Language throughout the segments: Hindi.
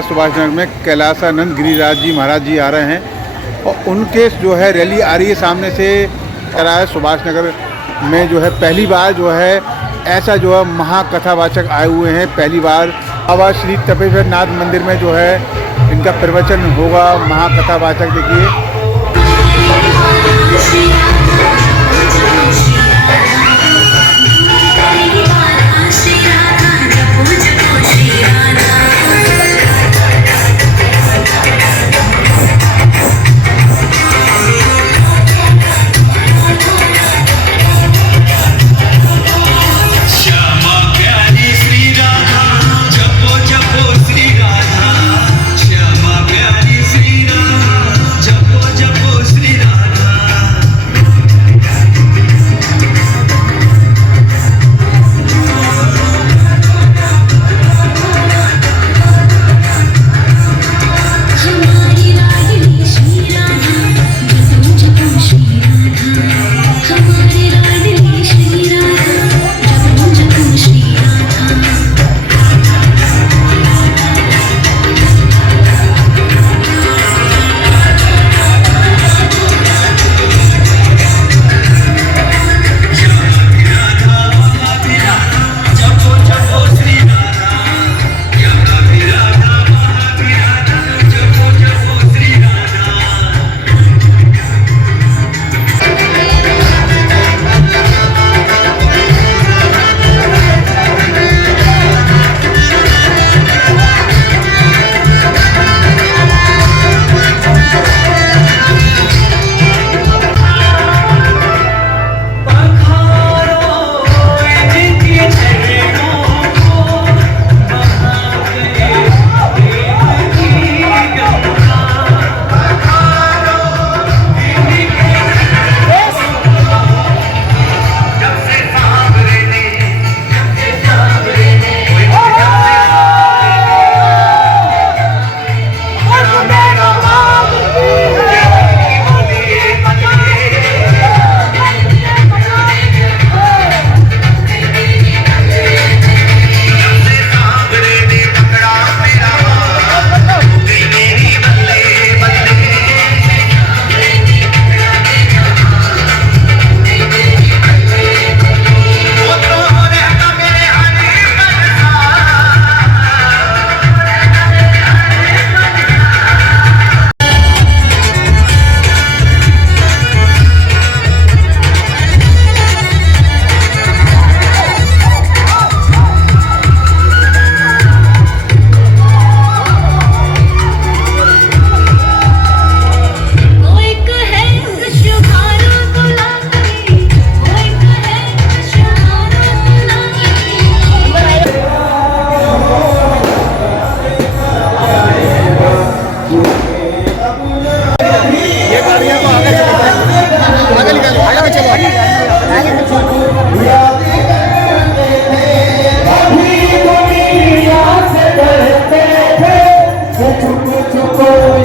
आज सुभाष नगर में कैलासानंद गिरिराज जी महाराज जी आ रहे हैं और उनके जो है रैली आ रही है सामने से। कराया सुभाष नगर में जो है पहली बार जो है ऐसा जो है महाकथावाचक आए हुए हैं। पहली बार बाबा श्री तपेश्वर नाथ मंदिर में जो है इनका प्रवचन होगा महाकथावाचक। देखिए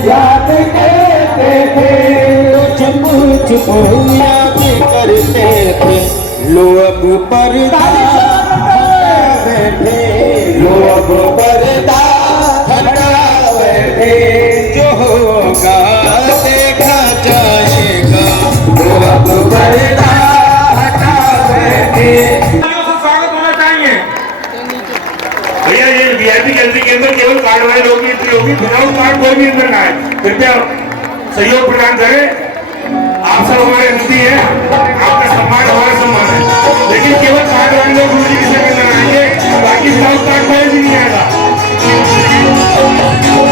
याद करते थे लोग पर्दा बैठे, लोग पर्दा हटा बैठे। जो होगा देखा जाएगा, लोग पर्दा हटा बैठे। स्वागत होना चाहिए भैया। ये वीआईपी गैलरी के अंदर केवल कार्ड वाले लोग ही एंट्री होगी, विदाउट कार्ड कोई भी अंदर ना आए। कृपया सहयोग प्रदान करें। आप सब हमारे अतिथि हैं, आपका सम्मान हमारा सम्मान है, लेकिन केवल कार्ड वाले लोग गुरु जी के संग अंदर आएंगे, बाकी विदाउट कार्ड कोई भी नहीं आएगा।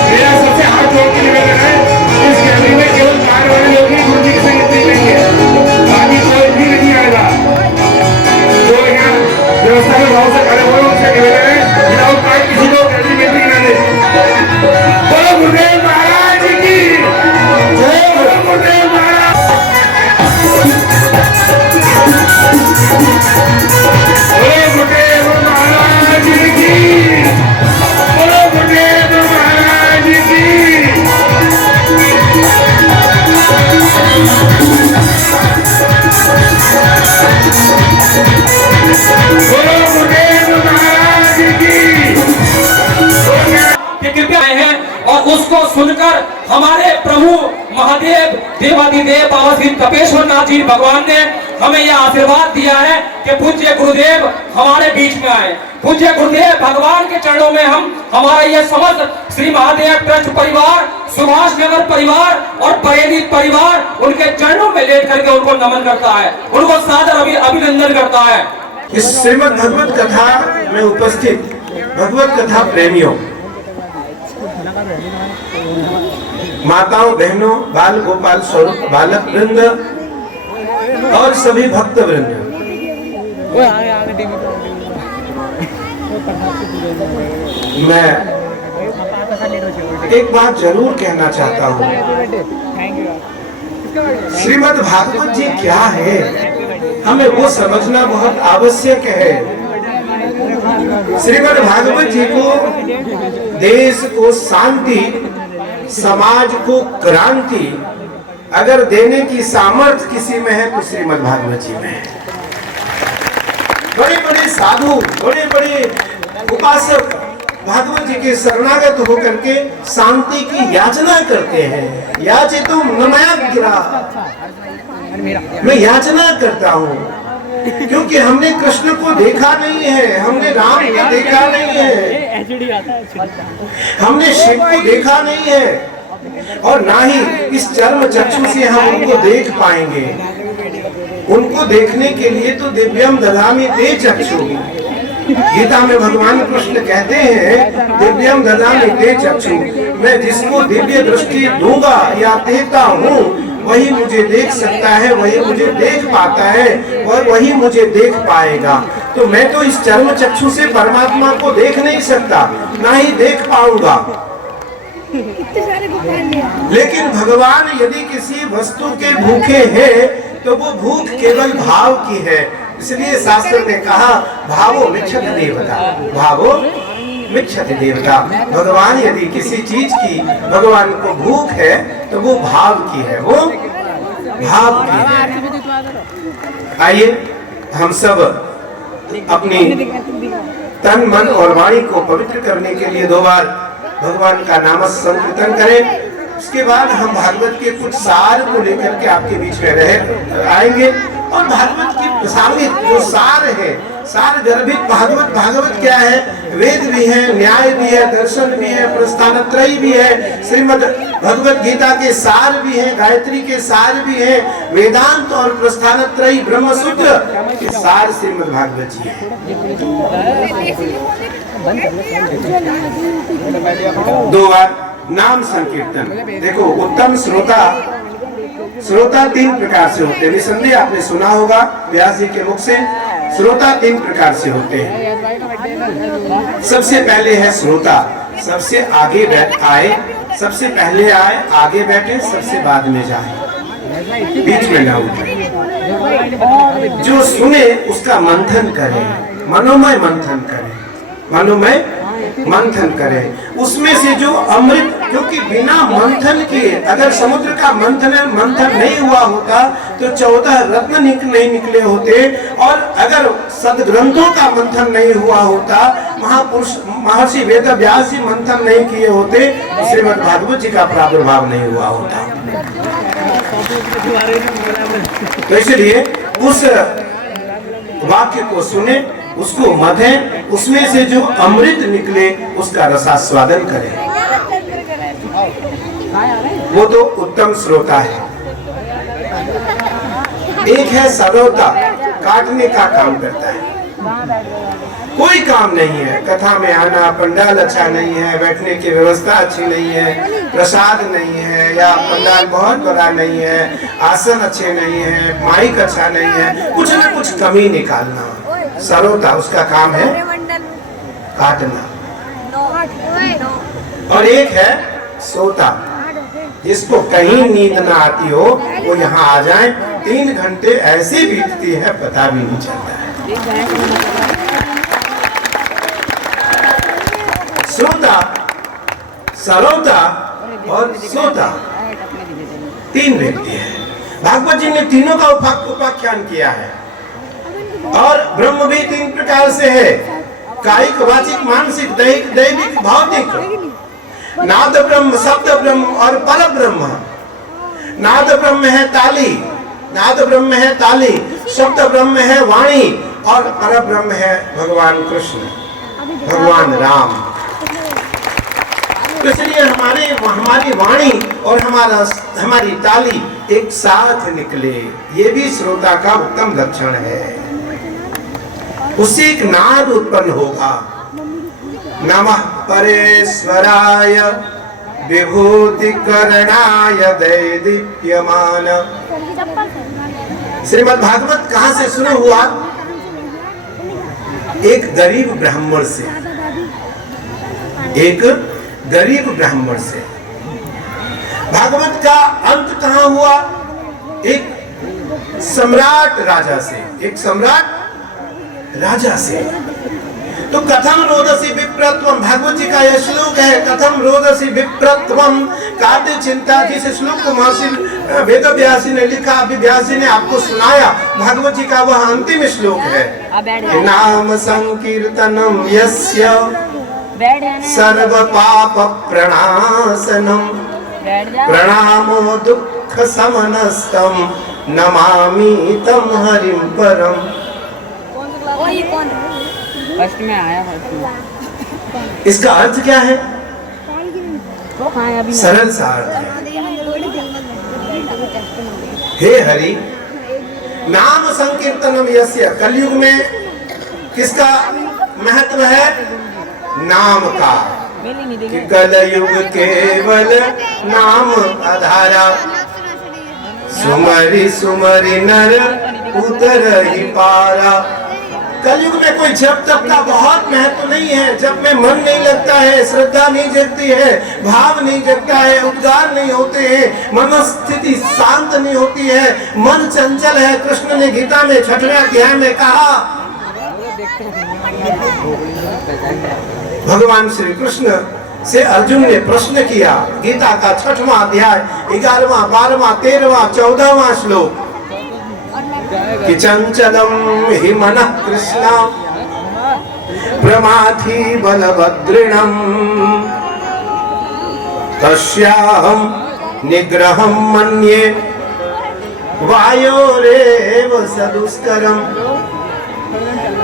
मेरा सबसे हाथ जोड़ के निवेदन है, इस गैलरी में केवल कार्ड वाले लोग ही गुरु जी के संग एंट्री लेंगे, बाकी कोई भी नहीं आएगा। जो यहाँ व्यवस्था में भाव से खड़े हुए उनसे निवेदन है, विदाउट कार्ड किसी को गैलरी में एंट्री न दे। बोलो गुरुदेव महाराज की जय, बोलो गुरुदेव महाराज। बोलो गुरुदेव महाराज की, बोलो गुरुदेव महाराज की। बोलो गुरुदेव महाराज की। कृपया आए हैं उसको सुनकर हमारे प्रभु महादेव देवादिदेव बाबा श्री तपेश्वर नाथ जी भगवान ने हमें यह आशीर्वाद दिया है कि पूज्य गुरुदेव हमारे बीच में आए। पूज्य गुरुदेव भगवान के चरणों में हम हमारा यह समस्त श्री महादेव ट्रस्ट परिवार, सुभाष नगर परिवार और बरेली परिवार उनके चरणों में लेट करके उनको नमन करता है, उनको सादर अभिनंदन करता है। इस श्रीमद् भगवत कथा में उपस्थित भगवत कथा प्रेमियों, माताओं, बहनों, बाल गोपाल स्वरूप बालक वृंद और सभी भक्त वृंद, मैं एक बात जरूर कहना चाहता हूँ। श्रीमद् भागवत जी क्या है, हमें वो समझना बहुत आवश्यक है। श्रीमद् भागवत जी को, देश को शांति, समाज को क्रांति अगर देने की सामर्थ्य किसी में है तो श्रीमद् भागवत जी में है। बड़े बड़े साधु, बड़े बड़े उपासक भागवत जी के शरणागत होकर के शांति की याचना करते हैं। याचितुम न मया गिरा, मैं याचना करता हूँ क्योंकि हमने कृष्ण को देखा नहीं है, हमने राम को देखा नहीं है, हमने शिव को देखा नहीं है और ना ही इस चर्म चक्षु से हम उनको देख पाएंगे। उनको देखने के लिए तो दिव्यम ददामि ते चक्षु, गीता में भगवान कृष्ण कहते हैं दिव्यम ददामि ते चक्षु, मैं जिसको दिव्य दृष्टि दूंगा या देता हूँ वही मुझे देख सकता है, वही मुझे देख पाता है और वही मुझे देख पाएगा। तो मैं तो इस चर्म चक्षु से परमात्मा को देख नहीं सकता, ना ही देख पाऊंगा। लेकिन भगवान यदि किसी वस्तु के भूखे हैं तो वो भूख केवल भाव की है। इसलिए शास्त्र ने कहा भावो मिच्छति देवता, भावो मिच्छति देवता। भगवान यदि किसी चीज की भगवान को भूख है तो वो भाव की है, वो भाव की है। आइए हम सब अपनी तन मन और वाणी को पवित्र करने के लिए 2 बार भगवान का नाम संकीर्तन करें। उसके बाद हम भागवत के कुछ सार को लेकर के आपके बीच में आएंगे और भागवत की प्रसारित जो सार है, सार गर्भित भागवत। भागवत क्या है? वेद भी है, न्याय भी है, दर्शन भी है, प्रस्थानत्रयी भी है, श्रीमद् भगवत गीता के सार भी है, गायत्री के सार भी है, वेदांत और प्रस्थानत्रयी ब्रह्मसूत्र के सार श्रीमद् भागवत जी है। 2 बार नाम संकीर्तन। देखो उत्तम श्रोता 3 प्रकार से होते हैं। निसंदेह आपने सुना होगा व्यास जी के मुख से। श्रोता 3 प्रकार से होते हैं। सबसे पहले है श्रोता, सबसे आगे आए, सबसे पहले आए, आगे बैठे, सबसे बाद में जाए, बीच में ना उठे। जो सुने उसका मंथन करे, मनोमय मंथन करे, मनोमय मंथन करें। उसमें से जो अमृत, क्योंकि बिना मंथन के अगर समुद्र का मंथन नहीं हुआ होता तो 14 रत्न नहीं निकले होते, और अगर सदग्रंथों का मंथन नहीं हुआ होता, महापुरुष महर्षि वेद व्यास जी मंथन नहीं किए होते, श्रीमद् भागवत जी का प्रादुर्भाव नहीं हुआ होता। तो इसलिए उस वाक्य को सुने, उसको मधें, उसमें से जो अमृत निकले उसका रसास्वादन करें, वो तो उत्तम श्रोता है। एक है सरोता, काटने का काम करता है, कोई काम नहीं है, कथा में आना, पंडाल अच्छा नहीं है, बैठने की व्यवस्था अच्छी नहीं है, प्रसाद नहीं है, या पंडाल बहुत बड़ा नहीं है, आसन अच्छे नहीं है, माइक अच्छा नहीं है, कुछ न कुछ कमी निकालना। सरोता उसका काम है काटना। और एक है सोता, जिसको कहीं नींद ना आती हो वो यहाँ आ जाए, 3 घंटे ऐसे बीतती है पता भी नहीं चलता है। श्रोता, सरोता और सोता 3 व्यक्ति है। भागवत जी ने तीनों का उपाख्यान किया है। और ब्रह्म भी 3 प्रकार से है, कायिक, वाचिक, मानसिक, दैहिक, भौतिक। नाद ब्रह्म, शब्द ब्रह्म और पर ब्रह्म। नाद ब्रह्म है ताली, नाद ब्रह्म है ताली, शब्द ब्रह्म है वाणी और पर ब्रह्म है भगवान कृष्ण, भगवान राम। तो इसलिए हमारी वाणी और हमारी ताली एक साथ निकले, ये भी श्रोता का उत्तम लक्षण है। उससे एक नाद उत्पन्न होगा। नमः परेश्वराय विभूतिकरणाय दैदीप्यमान। श्रीमद् भागवत कहां से शुरू हुआ? एक गरीब ब्राह्मण से, एक गरीब ब्राह्मण से। भागवत का अंत कहां हुआ? एक सम्राट राजा से, एक सम्राट राजा से। तो कथम रोदसी विप्रत्वम, भागवत जी का यह श्लोक है। कथम रोदसी विप्रत्वम, काव्य चिंता, जिस श्लोक को महर्षि वेद व्यासी ने लिखा, अभी व्यासी ने आपको सुनाया, भागवत जी का वह अंतिम श्लोक है। नाम संकीर्तनम यस्य सर्व पाप प्रणाशनम, प्रणामो दुख समनस्तम, नमामि तम हरिम परम। फर्स्ट में आया, फर्स्ट में। इसका अर्थ क्या है? सरल सा अर्थ है। हे हरि, नाम संकीर्तनम यस्य, कलयुग में किसका महत्व है? नाम का। कि कलयुग केवल नाम आधारा, सुमरि सुमरि नर उतर ही पारा। कलयुग में कोई जप तप का बहुत महत्व नहीं है। जब में मन नहीं लगता है, श्रद्धा नहीं जगती है, भाव नहीं जगता है, उद्गार नहीं होते हैं, मनोस्थिति शांत नहीं होती है, मन चंचल है। कृष्ण ने गीता में 6वें अध्याय में कहा, भगवान श्री कृष्ण से अर्जुन ने प्रश्न किया, गीता का 6वां अध्याय 11वां 12वां 13वां 14वां श्लोक, कि चंचलम हि मनः कृष्ण प्रमाथि बलभद्रिणम, तस्याहं निग्रहं मन्ये वायोरेव सदुष्करम।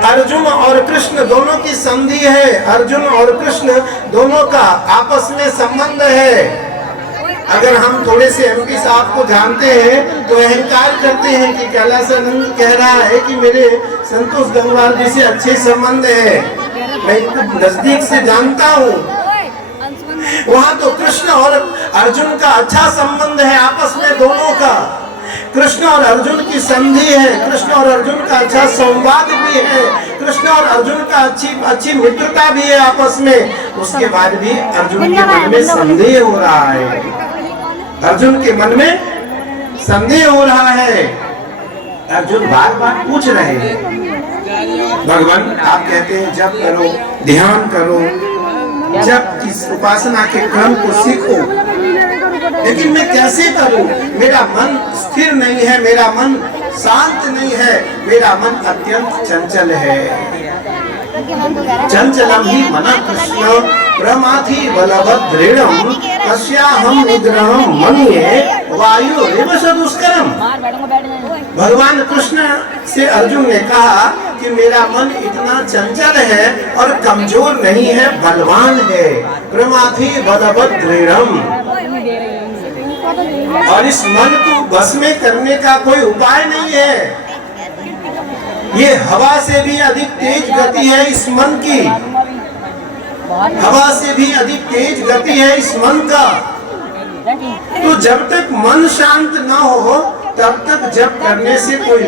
अर्जुन और कृष्ण दोनों की संधि है। अर्जुन और कृष्ण दोनों का आपस में संबंध है। अगर हम थोड़े से एमपी साहब को जानते हैं तो अहंकार करते हैं कि कैलासानंद कह रहा है कि मेरे संतोष गंगवार जी से अच्छे संबंध है, मैं इनको नजदीक से जानता हूँ। वहाँ तो कृष्ण और अर्जुन का अच्छा संबंध है आपस में दोनों का। कृष्ण और अर्जुन की संधि है, कृष्ण और अर्जुन का अच्छा संवाद भी है, कृष्ण और अर्जुन का अच्छी मित्रता भी है आपस में। उसके बाद भी अर्जुन के मन में संदेह हो रहा है, अर्जुन के मन में संदेह हो रहा है। अर्जुन बार बार पूछ रहे हैं, भगवान आप कहते हैं जप करो, ध्यान करो, जप की उपासना के क्रम को सीखो, लेकिन मैं कैसे करूं? मेरा मन स्थिर नहीं है, मेरा मन शांत नहीं है, मेरा मन अत्यंत चंचल है। चंचलम ही मनः कृष्ण प्रमाथि बलभद्रिणम, तस्याहं निग्रहं मन्ये वायोरेव सदुष्करम। भगवान कृष्ण से अर्जुन ने कहा कि मेरा मन इतना चंचल है और कमजोर नहीं है, बलवान है। प्रमाथि बलभद्रिणम, और इस मन को बस में करने का कोई उपाय नहीं है। ये हवा से भी अधिक तेज गति है इस मन की, हवा से भी अधिक तेज गति है इस मन का। तो जब तक मन शांत ना हो तब तक जप करने से कोई